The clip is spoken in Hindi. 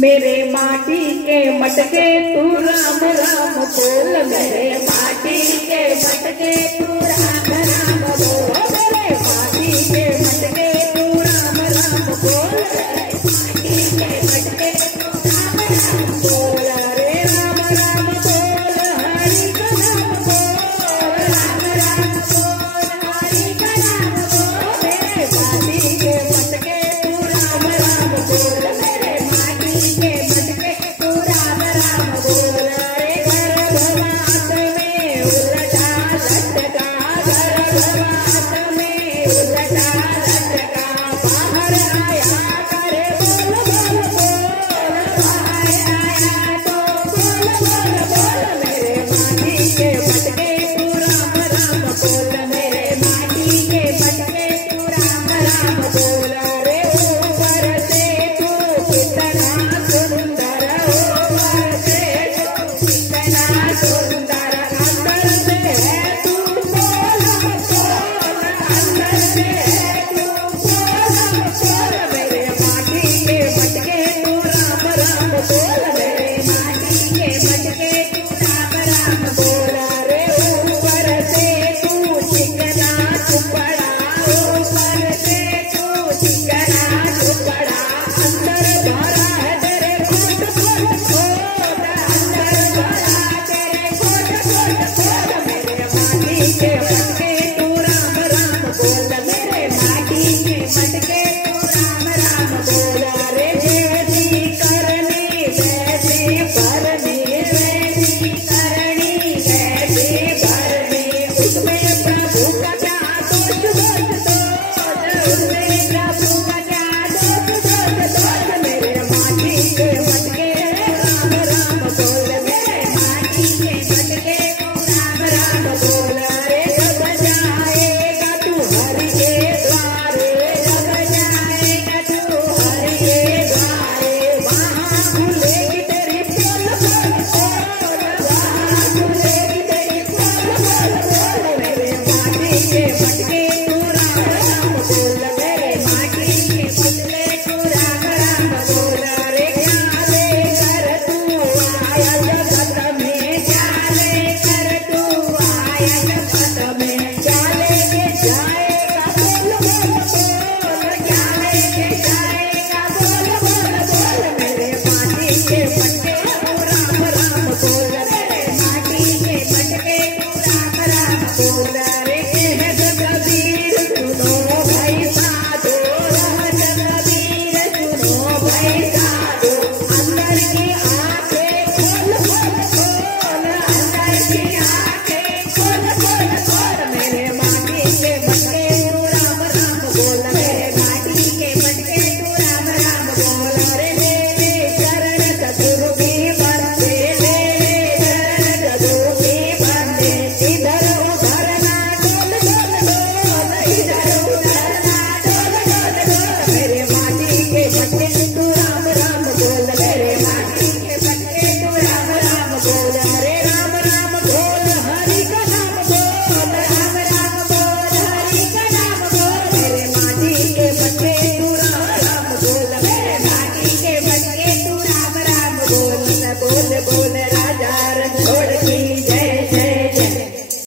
मेरे माटी के मटके तू राम राम बोल, मेरे माटी के मटके तू राम राम बोल, मेरे माटी के मटके तू राम राम बोल, मेरे माटी के मटके तू राम राम बोल, रे राम राम बोल, हरि का नाम बोल, राम राम बोल, हरि का नाम बोल, मेरे माटी के मटके तू राम राम बोल, मेरे माटी के मटके तू राम राम बोल, रे गर्भवास में उलटा लटका, गर्भवास में उलटा लटका,